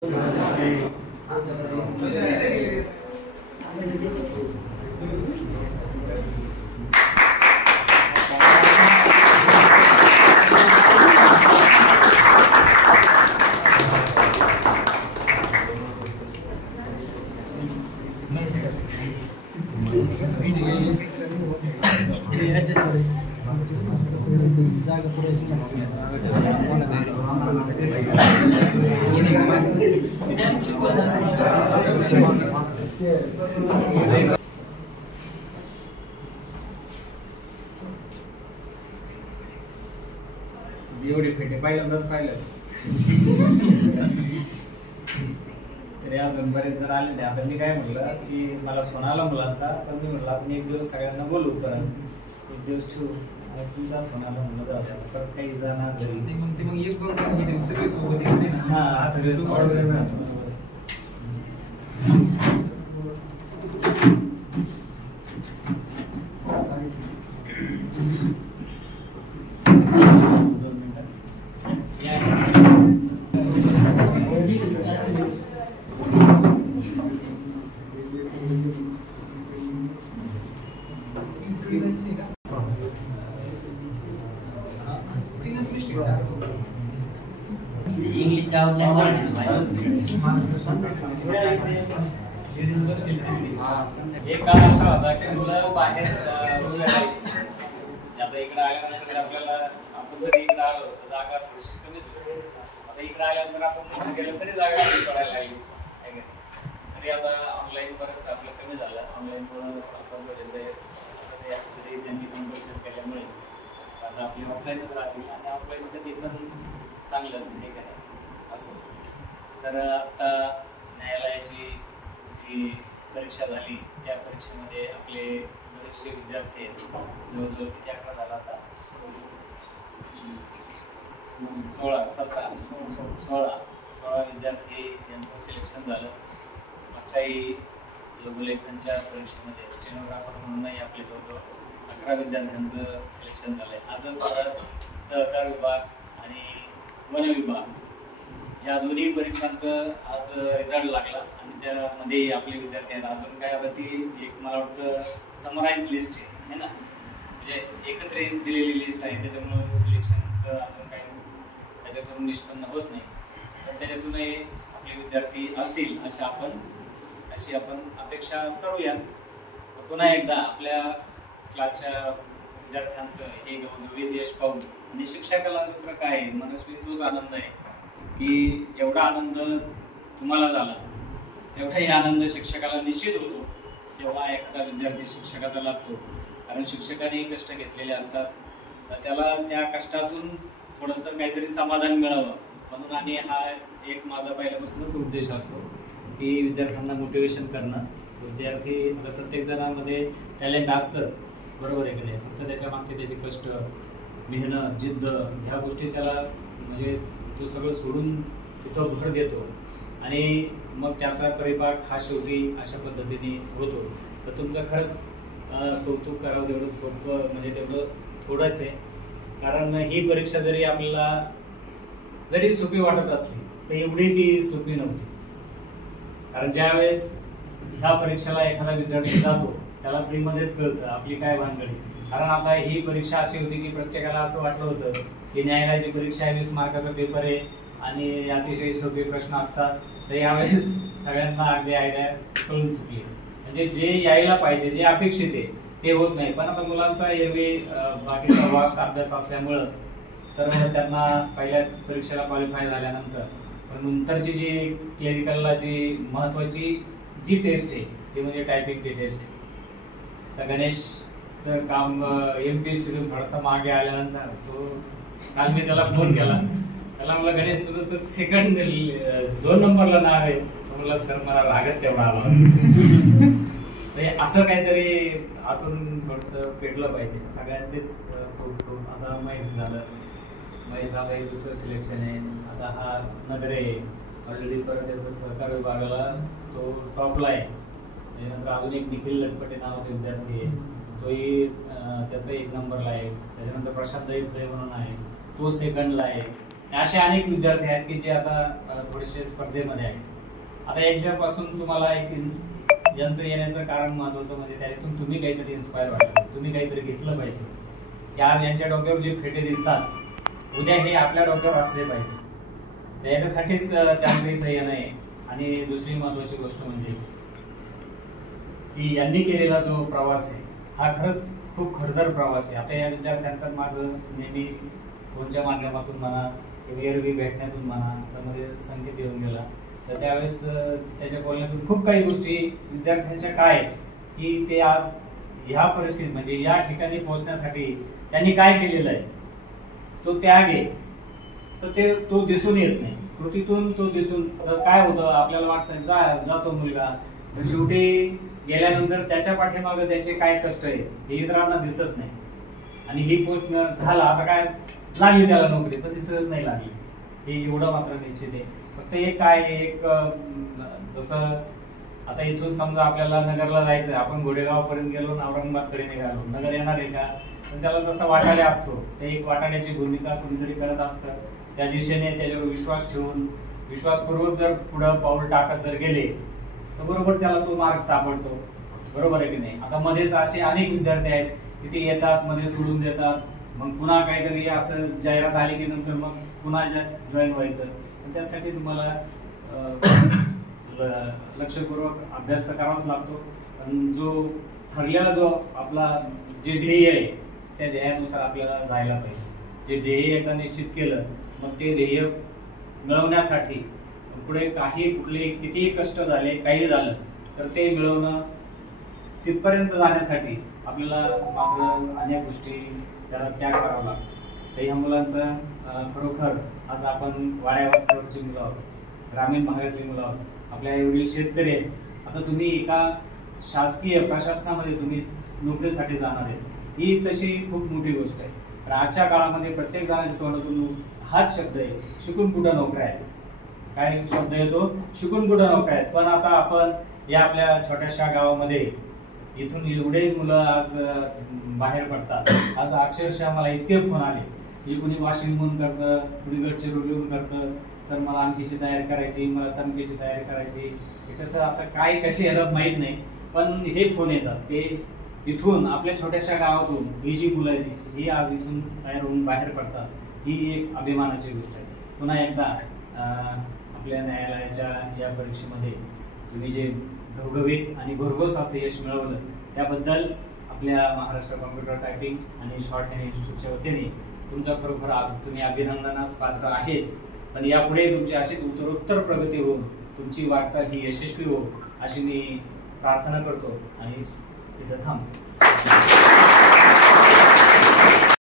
एवढी फेटे पहिल्यांदाच पाहिलं तरी अजून बरेच जण आले नाही. आता मी काय म्हटलं की मला फोन आला मुलांचा, पण मी म्हटलं आपण एक दिवस सगळ्यांना बोलू, परत एक दिवस ठेवू. आणि तुमचा फोन आला म्हणलं जाऊ परत काही जाणार घरी मग एक दोन सगळे सोबत येते ना. हा सगळे सोबत एक काळ असा होता की मुलं बाहेर आता इकडे आल्यानंतर आपल्याला आपण जरी इकडे आलो तर जागा थोडीशी कमीच होती. आता इकडे आल्यानंतर आपण मोठं गेलं तरी जागा कमी पडायला लागली. तरी आता ऑनलाईन बरंच आपलं कमी झालं. ऑनलाईन आपण जरी त्यांनी कॉम्पिटिशन केल्यामुळे आता आपली ऑफलाईनच राहतील आणि ऑफलाईन कधी पण चांगलंच हे काय असो. तर आता न्यायालयाची जी परीक्षा झाली त्या परीक्षेमध्ये आपले बरेचसे विद्यार्थी आहेत. जवळजवळ किती आकडा झाला आता 16 विद्यार्थी यांचं सिलेक्शन झालं. मागच्याही लघुलेखनच्या परीक्षेमध्ये स्टेनोग्राफर म्हणूनही आपले जवळजवळ 11 विद्यार्थ्यांचं सिलेक्शन झालंय. आजच सहकार विभाग आणि वन विभाग या दोन्ही परीक्षांचं आज रिझल्ट लागला आणि त्यामध्ये आपले विद्यार्थी आहेत. अजून काय आता ती एक मला वाटतं समराईज लिस्ट आहे ना, म्हणजे एकत्रित दिलेली लिस्ट आहे. त्याच्यामुळं सिलेक्शनचं अजून काही त्याच्यातून निष्पन्न होत नाही. पण त्याच्यातूनही आपले विद्यार्थी असतील अशी आपण अपेक्षा करूया. पुन्हा एकदा आपल्या क्लासच्या विद्यार्थ्यांचं हे गवगवीत यश पाहून आणि शिक्षकाला दुसरं काय मनस्वी तोच आनंद आहे की जेवढा आनंद तुम्हाला झाला तेवढाही आनंद शिक्षकाला निश्चित होतो जेव्हा एखादा विद्यार्थी शिक्षकाचा लागतो. कारण शिक्षकाने कष्ट घेतलेले असतात, तर त्याला त्या कष्टातून थोडंसं काहीतरी समाधान मिळावं म्हणून. आणि हा एक माझा पहिल्यापासूनच उद्देश असतो की विद्यार्थ्यांना मोटिवेशन करणं. विद्यार्थी आता प्रत्येक जणांमध्ये टॅलेंट असतं, बरोबर आहे की नाही. फक्त त्याच्या मागचे त्याचे कष्ट, मेहनत, जिद्द ह्या गोष्टी त्याला म्हणजे तो सगळं सोडून तिथं भर देतो आणि मग त्याचा परिपाक हा शेवटी अशा पद्धतीने होतो. तर तुमचं खरंच कौतुक करावं तेवढं सोपं म्हणजे तेवढं थोडंच आहे. कारण ही परीक्षा जरी आपल्याला जरी सोपी वाटत असली तर एवढी ती सोपी नव्हती. कारण ज्यावेळेस ह्या परीक्षेला एखादा विद्यार्थी जातो त्याला फ्रीमध्येच कळतं आपली काय भानगडी. कारण आता ही परीक्षा अशी होती की प्रत्येकाला असं वाटलं होतं की न्यायालयाची परीक्षा 20 मार्काचा पेपर आहे आणि अतिशय सोपे प्रश्न असतात. तर यावेळेस सगळ्यांना अगदी आयडिया कळून चुकली. म्हणजे जे यायला पाहिजे, जे अपेक्षित आहे ते होत नाही. पण आता मुलांचा एरवी बाकीचा वास्ट अभ्यास असल्यामुळं तर त्यांना पहिल्या परीक्षेला क्वालिफाय झाल्यानंतर नंतरची जी क्लिनिकलला जी महत्वाची जी टेस्ट आहे ती म्हणजे टायपिंगची टेस्ट. तर गणेशचं काम MPSCतून थोडासा मागे आल्यानंतर तो काल मी त्याला फोन केला. त्याला म्हणलं गणेश तुझं तर सेकंड 2 नंबरला नाव आहे. तो म्हणला सर मला रागच तेवढा आला. असं काहीतरी आतून थोडंसं पेटलं पाहिजे सगळ्यांचेच. खूप आता महेश झालं हे दुसरं सिलेक्शन आहे. आता हा नगरे आहे ऑलरेडी परत त्याचं सहकार विभागाला तो टॉपला आहे. त्याच्यानंतर अजून एक निखिल लटपटे नावाचा विद्यार्थी आहे, तोही त्याचा 1 नंबरला आहे. त्याच्यानंतर प्रशांत दैवळे म्हणून आहे, तो सेकंडला आहे. असे अनेक विद्यार्थी आहेत की जे आता थोडेसे स्पर्धेमध्ये आहेत. आता यांच्यापासून तुम्हाला यांचं येण्याचं कारण महत्वाचं म्हणजे त्यातून तुम्ही काहीतरी इन्स्पायर व्हायला, तुम्ही काहीतरी घेतलं पाहिजे. आज यांच्या डोक्यावर जे फेटे दिसतात उद्या हे आपल्या डोक्यावर असले पाहिजे. याच्यासाठीच त्यांचं इथं येणं आहे. आणि दुसरी महत्वाची गोष्ट म्हणजे की यांनी केलेला जो प्रवास आहे हा खरंच खूप खडतर प्रवास आहे. आता या विद्यार्थ्यांचा माझं नेहमी फोनच्या माध्यमातून म्हणा, एरवी भेटण्यातून म्हणा, त्यामध्ये संकेत येऊन गेला. तर त्यावेळेस त्याच्या बोलण्यातून खूप काही गोष्टी विद्यार्थ्यांच्या काय आहेत की ते आज ह्या परिस्थितीत म्हणजे या ठिकाणी पोहोचण्यासाठी त्यांनी काय केलेलं आहे तो त्याग आहे. तर तो दिसून येत नाही कृतीतून. तो दिसून काय होतं आपल्याला वाटतं जातो मुलगा, तर शेवटी गेल्यानंतर त्याच्या पाठीमागे त्याचे काय कष्ट आहे हे इतरांना दिसत नाही. आणि ही पोस्ट झाला आता काय लागली त्याला नोकरी, पण ती सहज नाही लागली हे एवढं मात्र निश्चित आहे. फक्त एक काय एक जसं आता इथून समजा आपल्याला नगरला जायचं, आपण घोडेगाव पर्यंत गेलो, औरंगाबादकडे निघालो, नगर येणार आहे का, पण त्याला तसा वाटाड्या असतो. ते एक वाटाड्याची भूमिका कुणीतरी करत असतं. त्या दिशेने त्याच्यावर विश्वास ठेवून विश्वासपूर्वक जर पुढे पाऊल टाकत जर गेले तर बरोबर त्याला तो मार्ग सापडतो. बरोबर आहे की नाही. आता मध्येच असे अनेक विद्यार्थी आहेत की ते येतात, मध्ये सोडून देतात, मग पुन्हा काहीतरी असं जाहिरात आली की नंतर मग पुन्हा जॉईन व्हायचं. त्यासाठी तुम्हाला लक्षपूर्वक अभ्यास तर करावाच लागतो. पण जो ठरलेला जो आपला जे ध्येय आहे त्या ध्येयानुसार आपल्याला जायला पाहिजे. जे ध्येय एकदा निश्चित केलं मग ते ध्येय मिळवण्यासाठी पुढे कुठले कितीही कष्ट झाले, काही झालं तर ते मिळवणं तिथपर्यंत जाण्यासाठी आपल्याला मात्र अनेक गोष्टी त्याला त्याग करावा लागतो. तर ह्या मुलांचं खरोखर आज आपण वाड्या वस्त्यावरची मुलं आहोत, ग्रामीण भागातली मुलं आहोत, आपल्या एवढे शेतकरी आहेत. आता तुम्ही एका शासकीय प्रशासनामध्ये तुम्ही नोकरीसाठी जाणार आहे, ही तशी खूप मोठी गोष्ट आहे. तर आजच्या काळामध्ये प्रत्येक जणांच्या तोंडातून हाच शब्द आहे, शिकून कुठं नोकऱ्या आहेत. काय शब्द येतो, शिकून कुठं नोकऱ्या आहेत. पण आता आपण या आपल्या छोट्याशा गावामध्ये इथून एवढे मुलं आज बाहेर पडतात. आज अक्षरशः मला इतके फोन आले की कुणी वाशिंगहून करतं, कुणी गडचिरोलीहून करतं, सर मला आणखीची तयारी करायची, मला तमकीची तयारी करायची. हे कसं आता काय कसे येतात माहीत नाही, पण हे फोन येतात की इथून आपल्या छोट्याशा गावातून ही जी मुलं आहेत ही आज इथून तयार होऊन बाहेर पडतात. ही एक अभिमानाची गोष्ट आहे. पुन्हा एकदा आपल्या न्यायालयाच्या या परीक्षेमध्ये तुम्ही जे घवघवीत आणि भरघोस असं यश मिळवलं त्याबद्दल आपल्या महाराष्ट्र कॉम्प्युटर टायपिंग आणि शॉर्ट हँड इन्स्टिट्यूटच्या वतीने तुमचा खरोखर तुम्ही अभिनंदनास पात्र आहेच. पण यापुढे तुमची अशीच उत्तरोत्तर प्रगती होऊन तुमची वाटचाल ही यशस्वी हो अशी मी प्रार्थना करतो आणि इथं थांबतो.